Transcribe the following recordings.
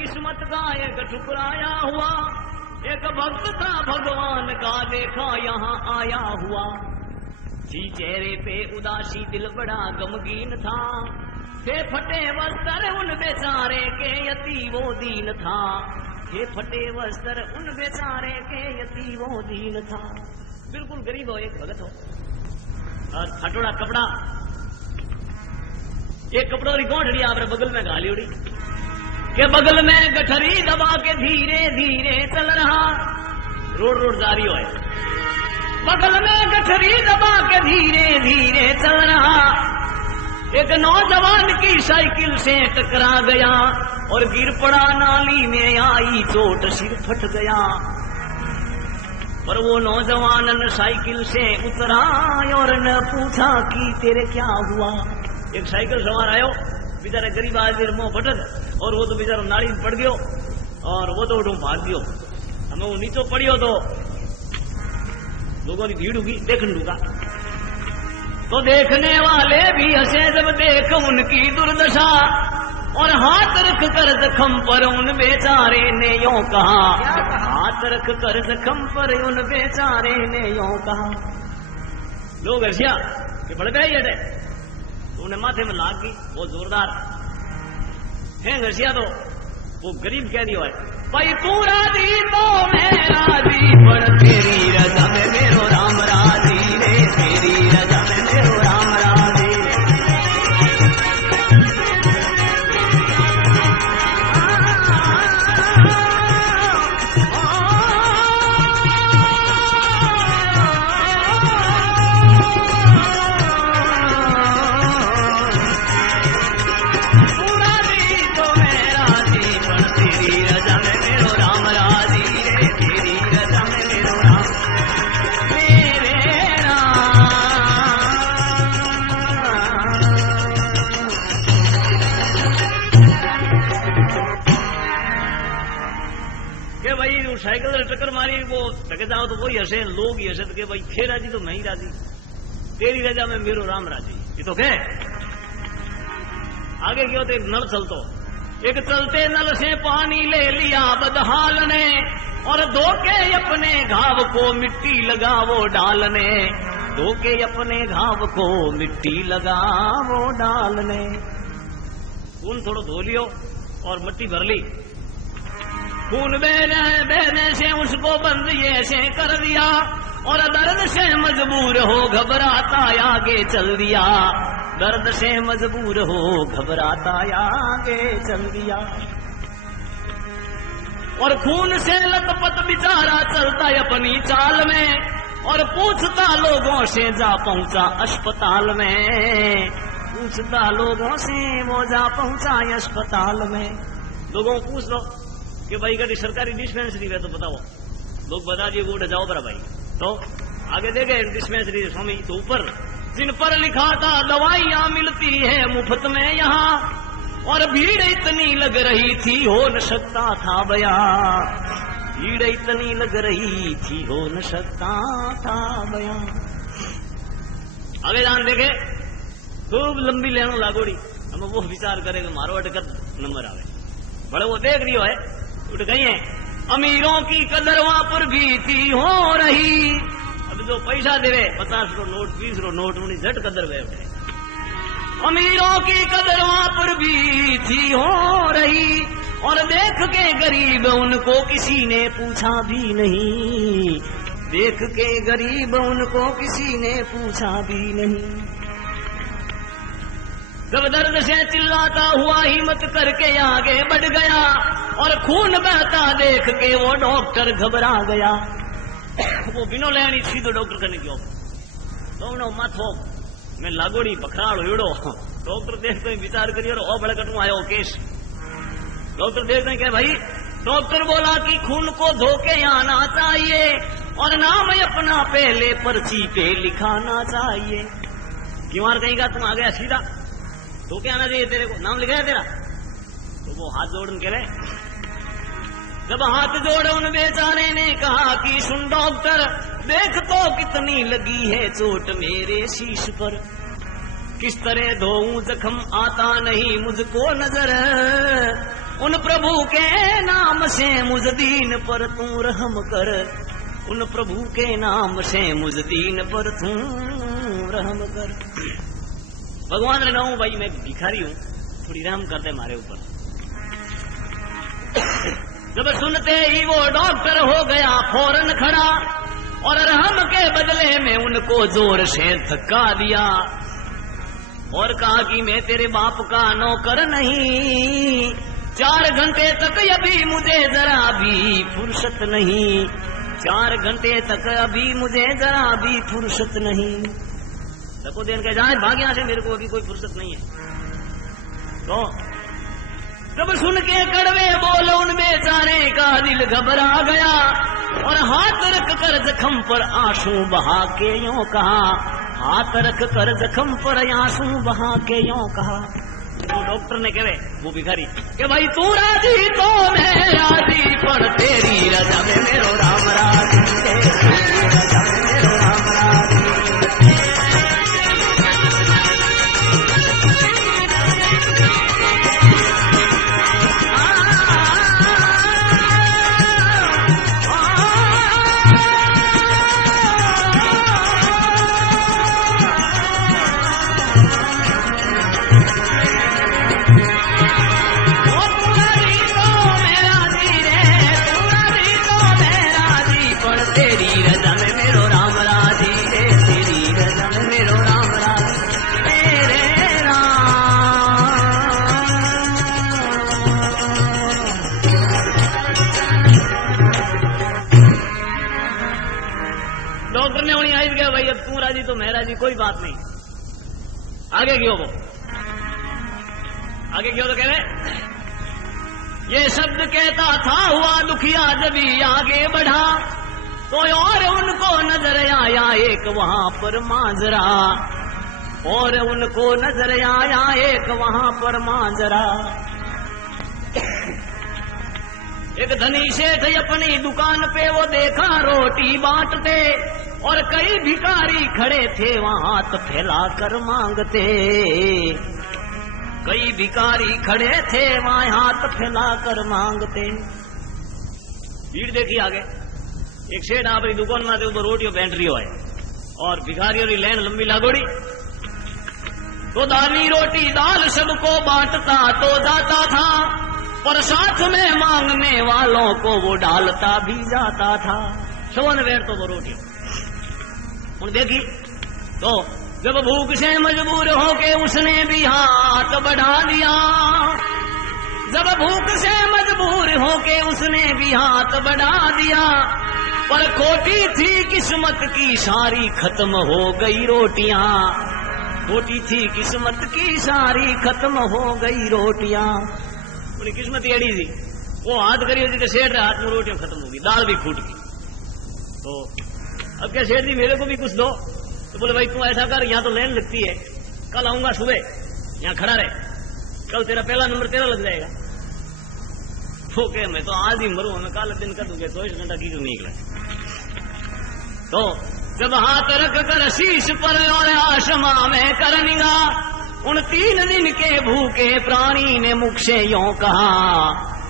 किस्मत का एक ठुकराया हुआ, एक भक्त था भगवान का देखा यहाँ आया हुआ। जी चेहरे पे उदासी, दिल बड़ा गमगीन था, थे फटे वस्त्र उन बेचारे के यति वो दीन था, थे फटे वस्त्र उन बेचारे के यति वो दीन था। बिल्कुल गरीब हो, एक भगत हो और फटोड़ा कपड़ा, एक कपड़ों की गोठड़ी आपने बगल में गाली उड़ी के बगल में गठरी दबा के धीरे धीरे चल रहा, रोड जारी हो, बगल में गठरी दबा के धीरे धीरे चल रहा। एक नौजवान की साइकिल से टकरा गया और गिर पड़ा, नाली में आई चोट, सिर फट गया। पर वो नौजवान न साइकिल से उतरा और न पूछा कि तेरे क्या हुआ। एक साइकिल सवार आयो, बेचारा गरीब आदमी मुंह फटत, और वो तो बेचारा नाली में पड़ गयो और वो तो उठो भाग गयो। हमें वो नीचे पड़ियो तो लोगों की भीड़ होगी, देखने लूगा तो देखने वाले भी हंसे जब देख उनकी दुर्दशा, और हाथ रख कर जख्म पर उन बेचारे ने यूं कहा, हाथ रख कर जख्म पर उन बेचारे ने यूं कहा। लोग हंसिया कि बढ़ गए ये, उन्हें माथे में लाग गई वो जोरदार है घसिया। तो वो गरीब कह दिया है, भाई तू राजी तो मैं राजी, पर तेरी रजा में मेरो राम राजी रे, तेरी रजा में मेरो राम राजी। साइकिल टक्कर मारी, वो टके जाओ तो वही हंसे, लोग ही हंसे कि भाई खे राजी तो मैं ही राजी, तेरी रजा में मेरो राम राजी। ये तो क्या आगे क्यों तो एक नल चलतो, एक चलते नल से पानी ले लिया बदहाल ने, और धोके अपने घाव को मिट्टी लगा वो डालने, धोके अपने घाव को मिट्टी लगा वो डालने। खून थोड़ा धो लियो और मिट्टी भर ली, खून बहने से उसको बंद ये से कर दिया, और दर्द से मजबूर हो घबराता आगे चल दिया, दर्द से मजबूर हो घबराता आगे चल दिया। और खून से लथपथ बेचारा चलता अपनी चाल में, और पूछता लोगों से जा पहुंचा अस्पताल में, पूछता लोगों से वो जा पहुंचा अस्पताल में। लोगों को पूछ लो कि भाई कभी सरकारी डिस्पेंसरी है तो बताओ, लोग बता दिए वो उठ जाओ बरा भाई, तो आगे देखे डिस्पेंसरी स्वामी तो ऊपर जिन पर लिखा था दवाइयां मिलती है मुफ्त में यहाँ, और भीड़ इतनी लग रही थी हो न सकता था बयां, भीड़ इतनी लग रही थी हो न सकता था बयां। आगे जान देखे खूब लंबी लेनो लागोड़ी, हम वो विचार करे कि मारो अटकत नंबर आवे, बड़े वो देख रही है उठ गई है। अमीरों की कदर वहां पर भी थी हो रही, अब जो पैसा देवे 50 रो नोट 20 रो नोट उन्हें झट कदर वे उठे। अमीरों की कदर वहां पर भी थी हो रही, और देख के गरीब उनको किसी ने पूछा भी नहीं, देख के गरीब उनको किसी ने पूछा भी नहीं। जब दर्द से चिल्लाता हुआ हिम्मत करके आगे बढ़ गया, और खून बहता देख के वो डॉक्टर घबरा गया। वो बिनो लेनी सीधो डॉक्टर करने गयो, तो माथो मैं लागोड़ी बखराड़ हुड़ो। डॉक्टर देखते ही विचार करियो ओ बड़े कटू आयो केस। डॉक्टर देखते क्या भाई, डॉक्टर बोला कि खून को धोके आना चाहिए, और नाम अपना पहले पर्ची पे लिखाना चाहिए। क्यों कहेगा तुम आ गया सीधा, धोके आना चाहिए तेरे को, नाम लिखा है तेरा। तो वो हाथ जोड़न के रहे, जब हाथ जोड़े उन बेचारे ने कहा कि सुन डॉक्टर, देख तो कितनी लगी है चोट मेरे शीश पर, किस तरह धोऊं जख्म आता नहीं मुझको नजर, उन प्रभु के नाम से मुझ दीन पर तू रहम कर, उन प्रभु के नाम से मुझ दीन पर तू रहम कर। भगवान ने कहूं भाई मैं भिखारी हूं, थोड़ी रहम कर दे मारे ऊपर। जब सुनते ही वो डॉक्टर हो गया फौरन खड़ा और रहम के बदले में उनको जोर से धक्का दिया और कहा कि मैं तेरे बाप का नौकर नहीं, 4 घंटे तक अभी मुझे जरा भी फुर्सत नहीं, 4 घंटे तक अभी मुझे जरा भी फुर्सत नहीं। देखो देन के जाए भाग यहां से, मेरे को अभी कोई फुर्सत नहीं है। तो जब सुन के कड़वे बोल उन बेचारे का दिल घबरा गया और हाथ रख कर जख्म पर आंसू बहा के यूं कहा, हाथ रख कर जख्म पर आंसू बहा के यूं कहा। तो डॉक्टर ने कहे वो भिखारी कि भाई तू राजी तो मैं राजी, पर तेरी रजा में मेरो राम राजी, तेरी रजा में मेरो राम राजी। डॉक्टर ने उन्हें आज गया भाई अब तू राजी तो मैं राजी, कोई बात नहीं। आगे क्यों वो आगे क्यों तो कह रहे ये शब्द कहता था हुआ दुखिया जब ही आगे बढ़ा तो और उनको नजर आया एक वहां पर मांजरा, और उनको नजर आया एक वहां पर मांजरा। एक धनी सेठ अपनी दुकान पे वो देखा रोटी बांटते और कई भिखारी खड़े थे वहां हाथ फैलाकर मांगते, कई भिखारी खड़े थे वहां हाथ फैलाकर मांगते। भीड़ देखी आगे एक सेठ अपनी दुकान में ऊपर रोटियों बैठ रही है और भिखारियों की लाइन लंबी लागोड़ी। तो दानी रोटी दाल सबको बांटता तो जाता था, पर साथ में मांगने वालों को वो डालता भी जाता था। सबों बैठ तो वो रोटी उन देखी तो जब भूख से मजबूर होके उसने भी हाथ बढ़ा दिया, जब भूख से मजबूर होके उसने भी हाथ बढ़ा दिया, पर खोटी थी किस्मत की सारी खत्म हो गई रोटियां, खोटी थी किस्मत की सारी खत्म हो गई रोटियां। पूरी किस्मत एड़ी थी, वो हाथ करी होती तो सेठ हाथ में रोटियां खत्म होगी, दाल भी फूट गई। तो अब क्या सेठ जी मेरे को भी कुछ दो, तो बोले भाई तू ऐसा कर यहाँ तो लाइन लगती है, कल आऊंगा सुबह यहाँ खड़ा रहे, कल तेरा पहला नंबर तेरा लग जाएगा। तो क्या मैं तो आज ही मरूं, मैं कल दिन कर दूंगा, 24 घंटा की क्यों निकला। तो जब हाथ रख कर शीश पर और आसमां में कर निगाह, उन 3 दिन के भूखे प्राणी ने मुख से यूं कहा,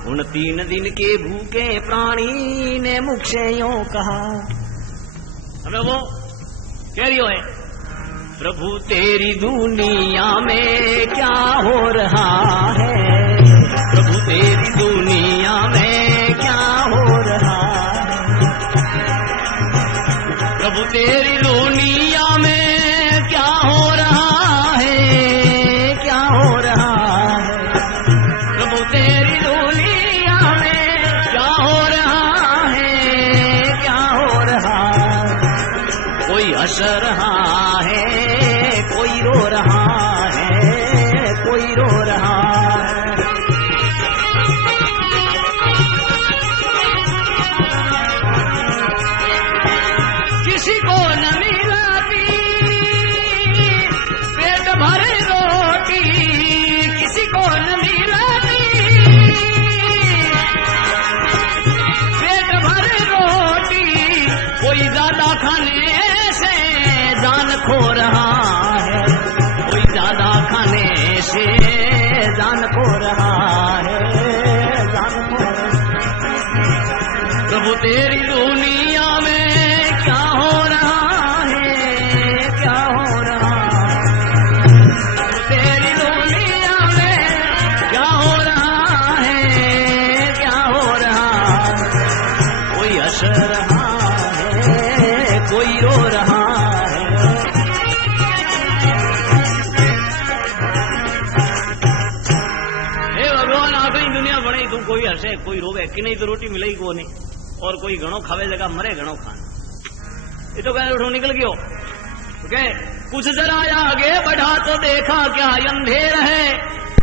उन 3 दिन के भूखे प्राणी ने मुख से यूं कहा। हमें वो कह रही है प्रभु तेरी दुनिया में क्या हो रहा है, प्रभु तेरी दुनिया में क्या हो रहा है, प्रभु तेरी दुनिया में क्या हो रहा है, क्या हो रहा है, प्रभु तेरी दुनिया में क्या हो रहा है, क्या हो रहा है। कोई हंस रहा है, कोई रो रहा है, कोई रो रहा है। किसी को न मिला पेट भरे रोटी, किसी को न मिला पेट भरे रोटी, कोई ज्यादा खाने तेरी दुनिया में क्या हो रहा है, क्या हो रहा है, तेरी दुनिया में क्या हो रहा है, क्या हो रहा है। कोई हंस रहा है, कोई रो रहा है। हे भगवान, आखिरी दुनिया बनी, तू कोई हंसे कोई रोवे कि नहीं तो रोटी मिलेगी को नहीं, और कोई घणो खावे जगह मरे घणो खाना। ये तो कहे उठो निकल गयो, okay? कुछ जरा आगे बढ़ा तो देखा क्या अंधेर है,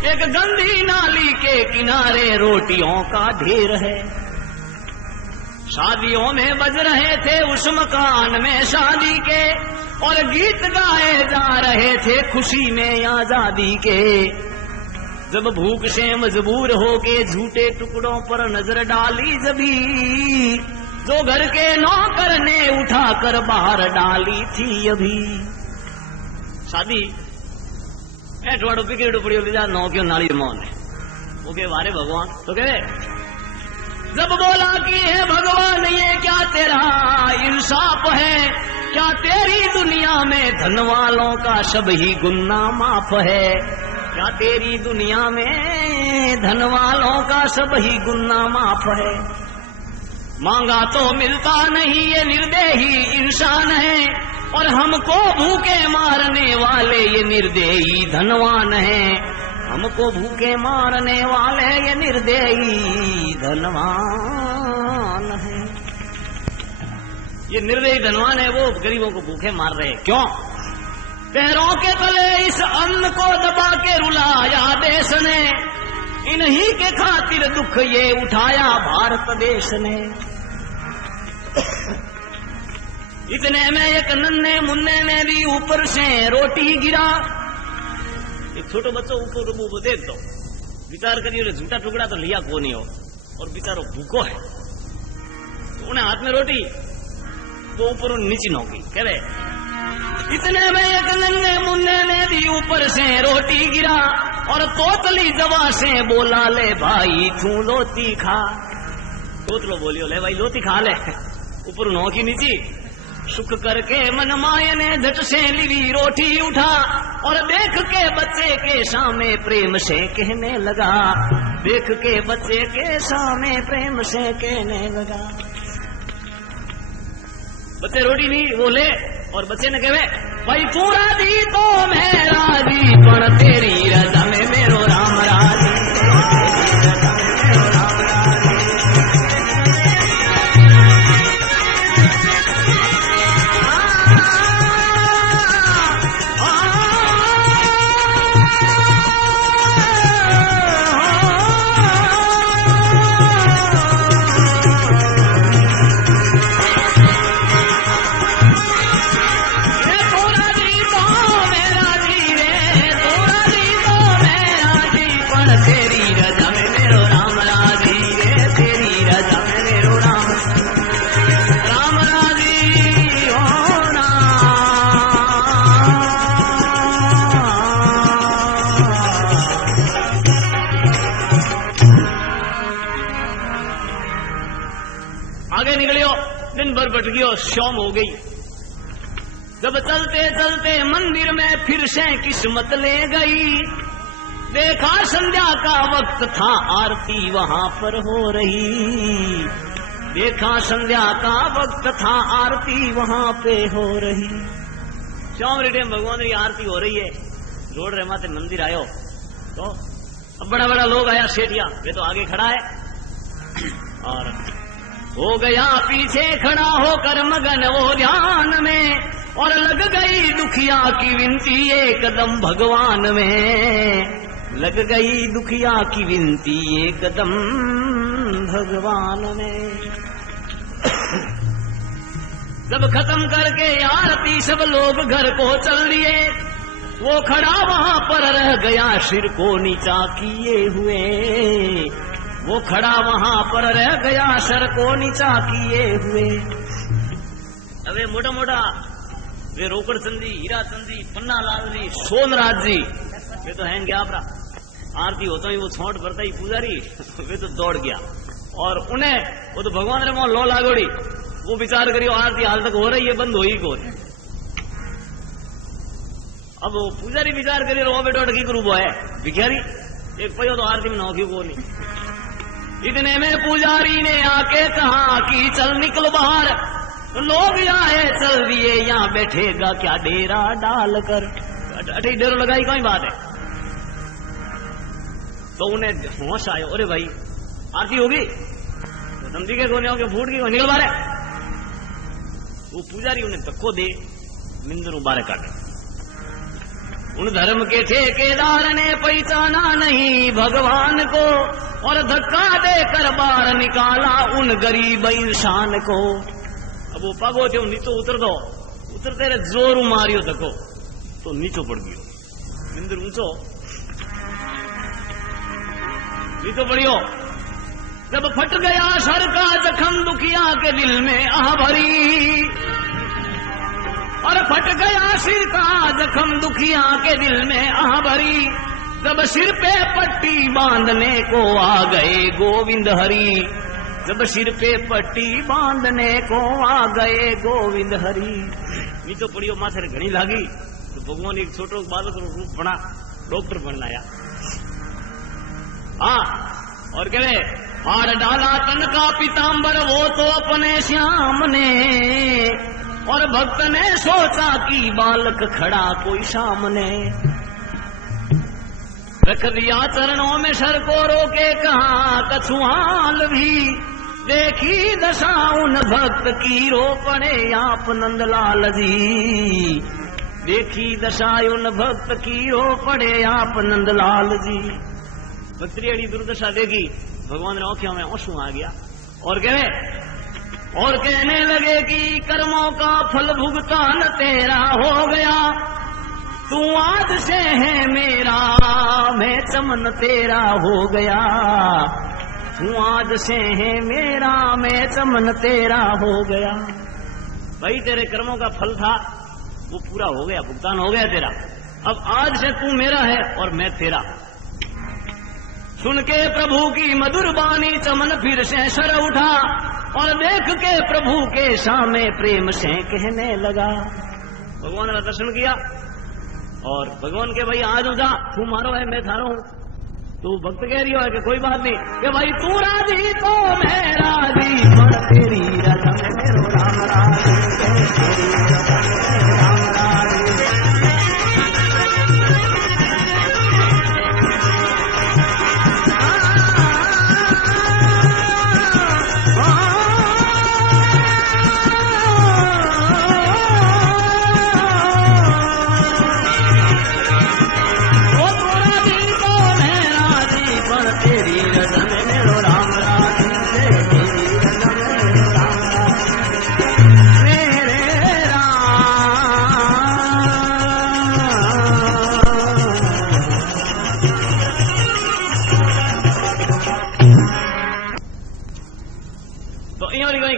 एक गंदी नाली के किनारे रोटियों का ढेर है। शादियों में बज रहे थे उस मकान में शादी के, और गीत गाए जा रहे थे खुशी में आजादी के। जब भूख से मजबूर होके झूठे टुकड़ों पर नजर डाली जभी, जो घर के नौकर ने उठाकर बाहर डाली थी अभी। शादी एठवाड़ो पिकेट पड़ी ले जा नौ क्यों नाली मौन है, वो के बारे भगवान तो कहे। जब बोला कि हे भगवान ये क्या तेरा इंसाफ है, क्या तेरी दुनिया में धन वालों का सब ही गुन्ना माफ है, क्या तेरी दुनिया में धन वालों का सब ही गुन्ना माफ है। मांगा तो मिलता नहीं ये निर्दयी इंसान है, और हमको भूखे मारने वाले ये निर्दयी धनवान है, हमको भूखे मारने वाले ये निर्दयी धनवान है। ये निर्दयी धनवान है, वो गरीबों को भूखे मार रहे हैं। क्यों? पैरों के तले इस अन्न को दबा के रुलाया देश ने, इन्हीं के खातिर दुख ये उठाया भारत देश ने। इतने में एक नन्हे मुन्ने ने भी ऊपर से रोटी गिरा। एक छोटो बच्चो ऊपर वो देख दो, विचार करिए झूठा टुकड़ा तो लिया को नहीं हो, और बेचारो भूखो है, तो उन्हें हाथ में रोटी वो ऊपर नीचे होगी कह रहे। इतने में एक नन्हे मुन्ने ने भी ऊपर से रोटी गिरा, और तोतली जवा से बोला ले भाई तू लोती खा। तोतलो बोलियो ले भाई लोती खा ले, ऊपर नौ की नीची। सुख करके मन माए ने झट से लिवी रोटी उठा, और देख के बच्चे के सामने प्रेम से कहने लगा, देख के बच्चे के सामने प्रेम से कहने लगा। बच्चे रोटी नहीं बोले, और बच्चे ने कहे भाई तू राजी तो मैं राजी, पण तेरी रजा में मेरो राम राजी। शाम हो गई। जब चलते चलते मंदिर में फिर से किस्मत ले गई, देखा संध्या का वक्त था आरती वहां पर हो रही, देखा संध्या का वक्त था आरती वहां पे हो रही। शाम रे टाइम भगवान की आरती हो रही है, रोड रे माते मंदिर आयो तो अब बड़ा बड़ा लोग आया, सेठिया वे तो आगे खड़ा है, और हो गया पीछे खड़ा होकर मगन वो ध्यान में, और लग गई दुखिया की विनती एकदम भगवान में, लग गई दुखिया की विनती एकदम भगवान में। जब खत्म करके आरती सब लोग घर को चल दिए, वो खड़ा वहां पर रह गया सिर को नीचा किए हुए, वो खड़ा वहां पर रह गया सर को नीचा किए हुए। अबे मोटा मोटा वे रोकड़ चंदी, हीरा चंदी, पन्ना लाल जी, सोनराज जी, वे तो हैं क्या अपना आरती होता ही वो छोट भरता ही पुजारी वे तो दौड़ गया, और उन्हें वो तो भगवान रे मोह लो लागोड़ी। वो विचार करियो आरती हाल तक हो रही है, बंद हो ही कौन। अब वो पुजारी विचार करिए रो बेटो की करू वो है भिखारी एक पयो तो आरती में नौकी को नहीं। इतने में पुजारी ने आके कहा कि चल निकल बाहर, लोग आए चल दिए, यहाँ बैठेगा क्या डेरा डाल कर। अठे डेरा लगाई कोई बात है। तो उन्हें होश आयो, अरे भाई आरती होगी तो दम दिखे को नहीं होगी, फूट की निकल बारे। वो पुजारी उन्हें धक्को दे मिंदरू बारे काटे। उन धर्म के ठेकेदार ने पहचाना नहीं भगवान को और धक्का देकर बाहर निकाला उन गरीब इंसान को। अब वो पगो थे नीचो उतर दो, उतरते रहे जोर मारियो धक्को तो नीचो पड़ गयो। मिंदर ऊंचो नीचो पड़ियो। जब फट गया सर का जख्म दुखिया के दिल में आह भरी, और फट गया सिर का जख्म दुखिया के दिल में आह भरी। जब सिर पे पट्टी बांधने को आ गए गोविंद हरि, जब सिर पे पट्टी बांधने को आ गए गोविंद हरि। नीचो पड़ियो माथे घनी लागी तो भगवान एक छोटो बालक रूप बना डॉक्टर बन लाया। और कह रहे हार डाला तन का पीताम्बर वो तो अपने श्याम ने, और भक्त ने सोचा कि बालक खड़ा कोई सामने। रख दिया चरणों में सर को रोके कहा कछुआल भी, देखी दशा उन भक्त की रो पड़े आप नंदलाल जी। देखी दशा उन भक्त की रो पड़े आप नंदलाल जी। भक्तरी अड़ी दुर्दशा देखी, भगवान ने आंखों में आंसू आ गया और कहने लगे कि कर्मों का फल भुगतान तेरा हो गया। तू आज से है मेरा, मैं चमन तेरा हो गया। तू आज से है मेरा, मैं चमन तेरा हो गया। भाई तेरे कर्मों का फल था वो पूरा हो गया, भुगतान हो गया तेरा। अब आज से तू मेरा है और मैं तेरा। सुन के प्रभु की मधुर बानी चमन फिर से सर उठा, और देख के प्रभु के सामने प्रेम से कहने लगा। भगवान ने दर्शन किया और भगवान के भाई आज उजा तू मारो है मैं थारो हूं। तो भक्त कह रही है कि कोई बात नहीं, कि भाई तू राजी तो मैं राजी, पर तेरी रजा में मेरो राम राजी, तेरी रजा में मेरो राम राजी।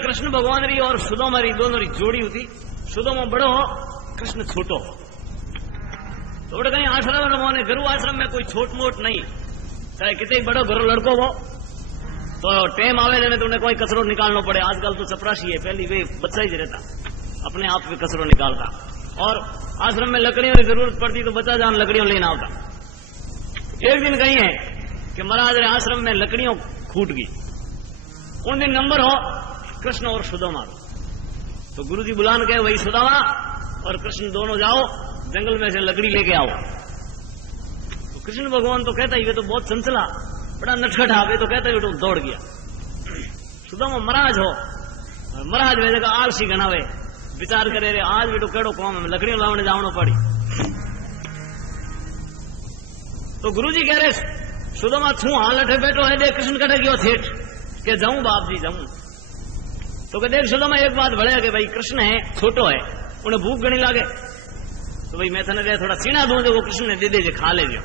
कृष्ण भगवान री और सुदामा री दोनों री जोड़ी होती। सुदामा बड़ो हो, कृष्ण छोटो हो। तो बड़े कहीं आश्रम रमोने गुरु आश्रम में कोई छोट मोट नहीं, चाहे कितने बड़ो घरों लड़को हो तो टेम आवे देने तो उन्हें कोई कचरो निकालना पड़े। आजकल तो चपरासी है, पहली वे बच्चा ही रहता अपने आप के कचरो निकालता। और आश्रम में लकड़ियों की जरूरत पड़ती तो बच्चा जान लकड़ियों लेना होता। एक दिन कहीं है कि महाराज रे आश्रम में लकड़ियों खूट गई। उन दिन नंबर हो कृष्ण और सुदामा। तो गुरुजी बुलान गए वही सुदामा और कृष्ण दोनों जाओ जंगल में से लकड़ी लेके आओ। तो कृष्ण भगवान तो कहता ही वे तो बहुत चंचला बड़ा नटखट हावे, तो कहता ही तो दौड़ गया। सुदामा महाराज हो, महाराज वे जगह आलसी गणावे, विचार करे रे आज बेटो केड़ो काम है लकड़ियों लावने जावनो पड़ी। तो गुरुजी कह रहे सुदामा छू हालत है बैठो है देख कृष्ण कटे गयो ठेठ के जाऊं बाप जी जाऊं। तो देख सुदामा एक बात बढ़े कि भाई कृष्ण है छोटो है, उन्हें भूख गणी लागे तो भाई मैं थने थोड़ा चीना दूं जो कृष्ण ने दे दे खा ले जो।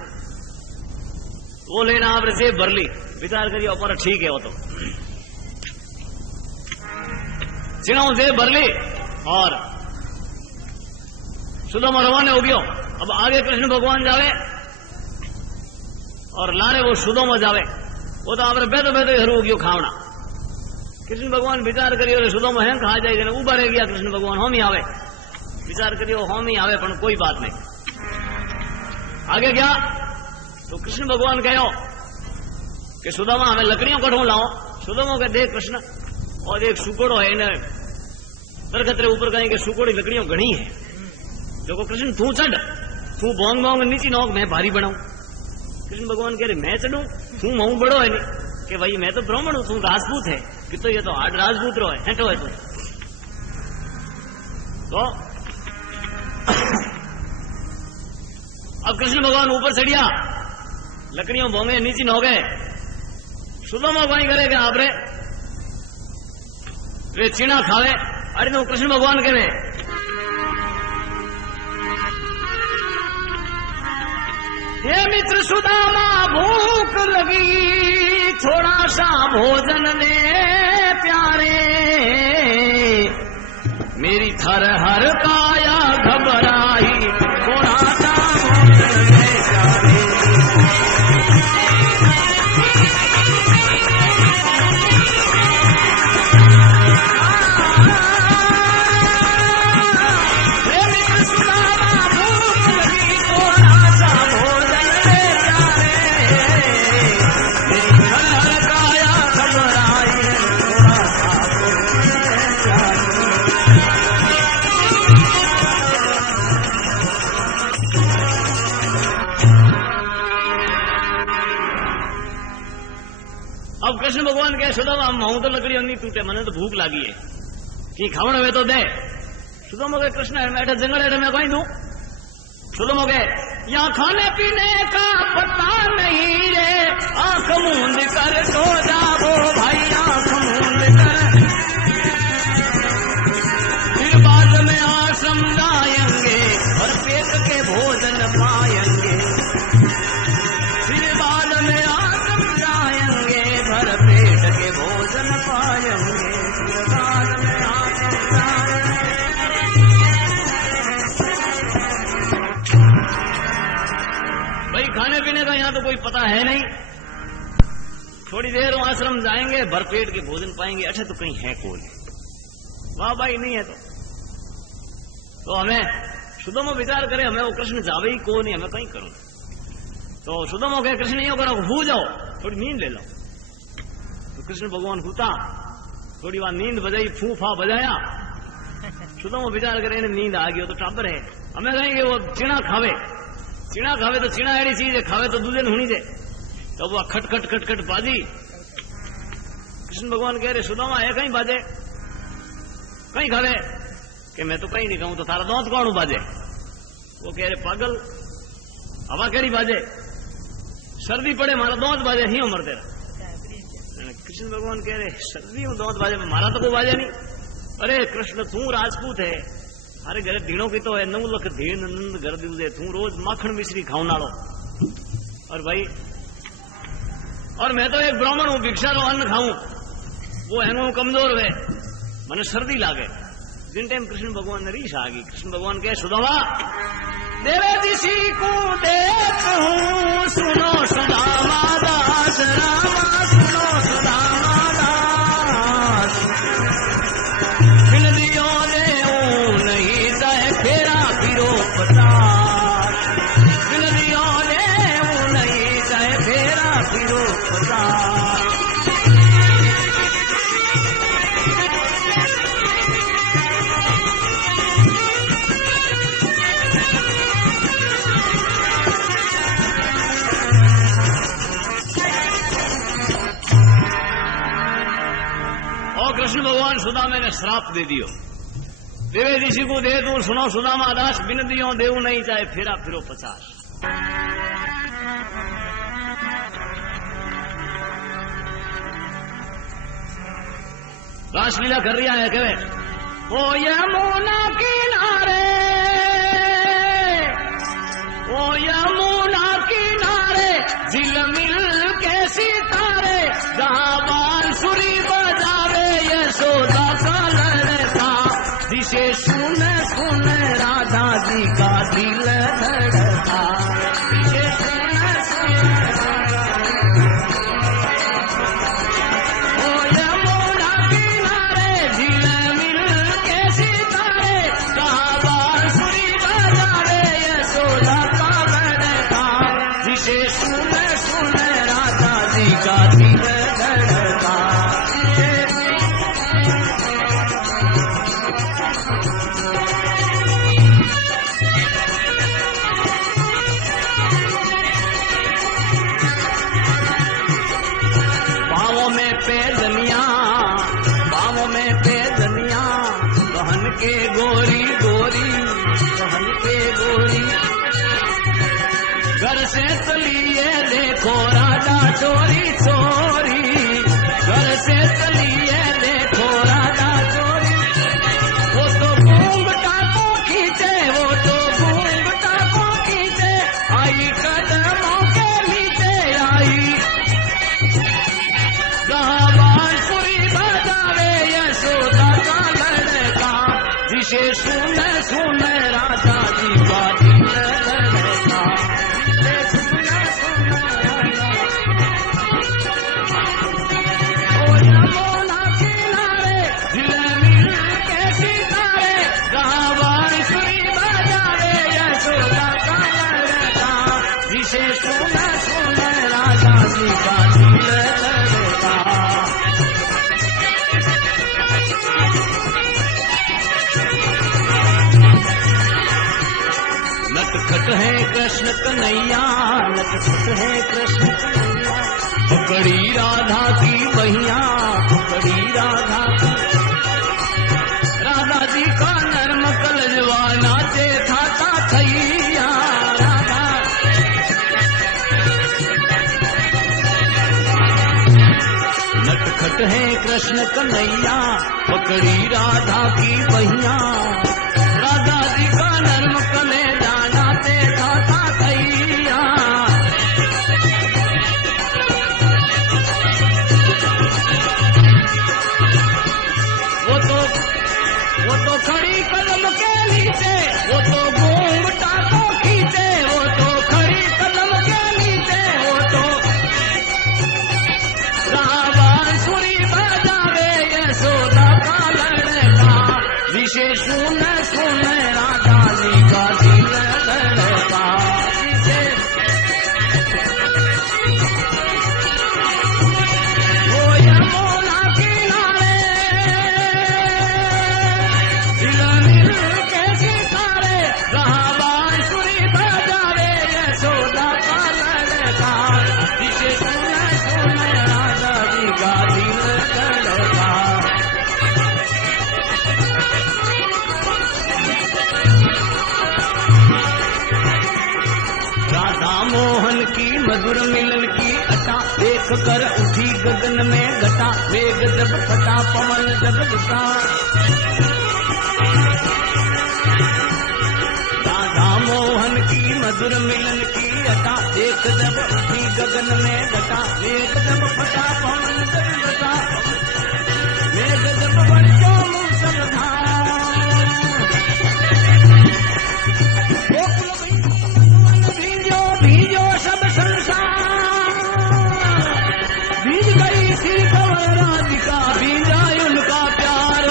वो लेना आपने जेब भर ली, विचार करिए पर ठीक है वो तो चीना जेब भर ली और सुदामा रवाना हो गयो। अब आगे कृष्ण भगवान जावे और लारे वो सुदामा जावे, वो तो आपने बेदो बेदो हरू हो गयो खावना। कृष्ण भगवान विचार करियो सुदामा हें खा जाएगा उभा रह गया कृष्ण भगवान होमी आवे विचार करियो होमी आवे पण कोई बात नहीं आगे गया तो कृष्ण भगवान कहो कि सुदामा हमें लकड़ियों कठों लाओ सुदामा के देख कृष्ण और एक सुकोड़ो है इन्हें दरखत रे ऊपर कहें कि सुकोड़ी लकड़ियों घनी है जो कृष्ण तू चढ़ तू बोंग बोंग नीची नोक मैं भारी बनाऊं कृष्ण भगवान कह रहे मैं चढ़ू तू मऊ बड़ो है नहीं कि भाई मैं तो ब्राह्मण हूं तू राजपूत है कि तो ये तो हार्ड राजपूत रो है हेटो है तो अब कृष्ण भगवान ऊपर चढ़िया लकड़ियों बोंगे नीची न हो गए सुदामा भाई करेगा आप रे चीना खावे अरे तो कृष्ण भगवान कह रहे हे मित्र सुदामा भूख लगी थोड़ा सा भोजन दे प्यारे मेरी थर हर काया घबराई थोड़ा सा भोजन दे प्यारे कृष्ण भगवान कहे सुदामा मऊ तो लकड़ी नहीं टूटे मने तो भूख लगी है कि खावण वे तो दे सुदामा कहे कृष्ण मैं जंगल है मैं कहीं दूं सुदामा कहे यहाँ खाने पीने का पता नहीं रे आंख मूंद कर सो जाओ भाई आंख मूंद कर फिर बाद में आश्रम जाएंगे और पेट के भोजन पाएंगे फिर बाद में आश्रम जाएंगे भर पेट के भोजन पाएंगे बाद में आश्रम जाएंगे भाई खाने पीने का यहाँ तो कोई पता है नहीं थोड़ी देर आश्रम जाएंगे भरपेट के भोजन पाएंगे अच्छा तो कहीं है कोई वाह भाई नहीं है तो हमें सुदामा विचार करे हमें वो कृष्ण जावे ही को नहीं हमें कहीं करूं तो सुदामा कहे कृष्ण यो करो भू जाओ थोड़ी नींद ले लो तो कृष्ण भगवान हुता थोड़ी बार नींद बजाई फूफा बजाया सुदामा विचार करे नींद आ गई तो टाबर है हमें कहेंगे वो चीना खावे तो चीना एड़ी चीज है खावे तो दूजे होनी दे तो वो खट खट खट खट बाजी कृष्ण भगवान कह रहे सुदामा है कहीं बाजे कहीं खावे कि मैं तो कहीं नहीं कहूं तो तारा दांत कौन बाजे वो कह रहे पागल हवा केड़ी बाजे सर्दी पड़े मारा दांत बाजे ही उमर तेरा कृष्ण भगवान कह रहे सर्दी में दांत बाजे मारा तो कोई बाजे नहीं अरे कृष्ण तू राजपूत है अरे घरे धीणो की तो है 9 लाख धीण नंद घर दे तू रोज माखन मिश्री खाऊं नालो और भाई और मैं तो एक ब्राह्मण हूं भिक्षा रो अन्न खाऊं वो है कमजोर है मने सर्दी लागे जिन टाइम कृष्ण भगवान ने रीस आ गई कृष्ण भगवान कहे सुदामा तेरे किसी को देख हूं सुनो सुदामा दास रामा सुनो सुदामा दास बिन दियो दे नहीं जाए फेरा फिरो पचास बिन दियो दे नहीं जाए फेरा फिरो पचास कृष्ण भगवान सुदामा ने श्राप दे दियो देवे ऋषि को दे तू सुनो सुदामा दास बिन दियो देव नहीं चाहे फेरा फिरो 50 रासलीला कर रहा है कहे ओ यमुना किनारे ओ यमुना किनारे झिलमिल के सितारे जहां बांसुरी बजावे यशोदा का लड़का जिसे सुन सुन राधा जी का दिल धड़का जिसे सुन सुन ओ यमुना पैजनिया, बाहों में पैजनिया, बहन के गोरी गोरी, बहन के गोरी। घर से चलिए देखो राजा चोरी चोरी, घर से चलिए देखो राजा चोरी। वो तो घूंघटा को खींचे, वो तो घूंघटा को खींचे, आई कदमों के नीचे आई। जहाँ बांसुरी बजावे यशोदा का लड़का, जिसे सुन सुन राजा जी का दिल धड़का, जिसे सुन सुन राजा। ओ यमुना किनारे दिल मिल के सितारे, जहाँ बांसुरी बजावे यशोदा का लड़का, जिसे सुन सुन राजा जी का दिल धड़का। नटखट है कृष्ण कन्हैया, नटखट है कृष्ण कन्हैया, पकड़ी राधा की बहिया, पकड़ी राधा की। राधा जी का नर्म कलजवा नाचे था थैया, राधा। नटखट है कृष्ण कन्हैया, पकड़ी राधा की बहिया, राधा जी का नर्म कलेजा नाचे था थैया। वो तो खड़ी कदम के नीचे, वो तो घूंघटा को खींचे, वो तो खड़ी कदम के नीचे, वो तो बांसुरी बजावे यशोदा का लड़का, जिसे सुन सुन राधा जी का दिल धड़का, जिसे वो यमुना किनारे दिल मिल के सितारे, जहाँ बांसुरी बजावे यशोदा का लड़का, जिसे सुन सुन राधा जी का दिल धड़का। राधा मोहन की मधुर मिलन की अटा, देख कर उठी गगन में घटा, वेग जब फटा पवन जब उठा। राधा मोहन की मधुर मिलन की अटा, देख जब उठी गगन में घटा, वेग जब फटा पवन जब उठा। वेग जब बरसो मूसलाधार, भीजो सब संसार, भीज गई थी कंवर राधिका, भीजा उनका प्यार।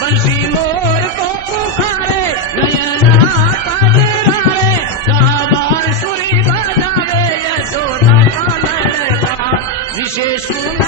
बंसी मोर को पुकारे, नयना काजरारे, जहाँ बांसुरी बजावे यशोदा का लड़का, जिसे सुन